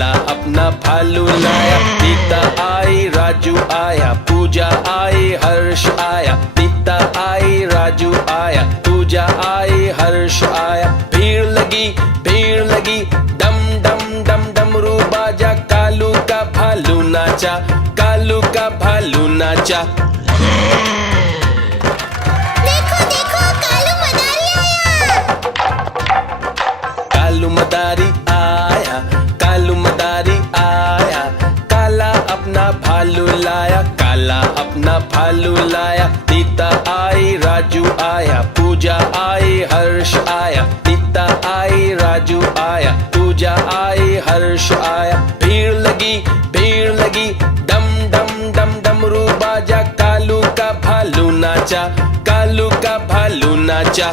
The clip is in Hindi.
काला अपना भालू लाया। सीता आई, राजू आया, पूजा आई, हर्ष आया। सीता आई, राजू आया, पूजा आई, हर्ष आया। भीड़ लगी, डम डम डम डमरू बाजा। कालू का भालू नाचा, कालू का भालू नाचा। देखो देखो कालू मदारी आया। कालू मदारी आया, कालू मदारी आया। काला अपना भालू लाया, काला अपना भालू लाया। सीता आई, राजू आया, पूजा आई, हर्ष आया। सीता आई, राजू आया, पूजा आई, हर्ष आया। भीड़ लगी, डम डम डम डमरू बाजा। कालू का भालू नाचा, कालू का भालू नाचा।